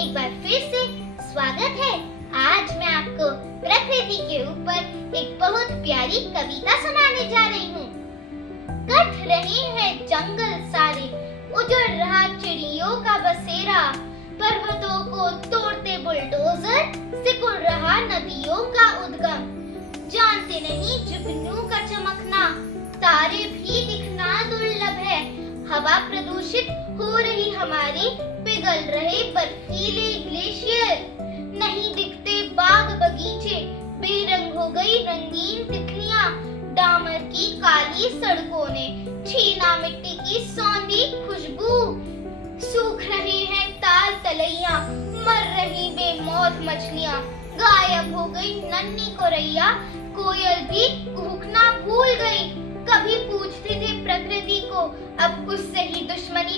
एक बार फिर से स्वागत है। आज मैं आपको प्रकृति के ऊपर एक बहुत प्यारी कविता सुनाने जा रही हूँ। कट रहे हैं जंगल सारे, उजड़ रहा चिड़ियों का बसेरा, पर्वतों को तोड़ते बुलडोजर, सिकुड़ रहा नदियों का उद्गम। जानते नहीं जुगनू का चमकना, तारे भी दिखना दुर्लभ है। हवा प्रदूषित हो रही हमारी, पिघल रहे बर्फीले ग्लेशियर। नहीं दिखते बाग बगीचे, बेरंग हो गई रंगीन तितलियां। डामर की काली सड़कों ने छीना मिट्टी की सौंधी खुशबू। सूख रहे हैं ताल तलैया, मर रही बेमौत मछलियां। गायब हो गई नन्ही कोरैया, कोयल भी कूकना भूल गई। कभी पूछते थे प्रकृति को, अब उससे ही दुश्मनी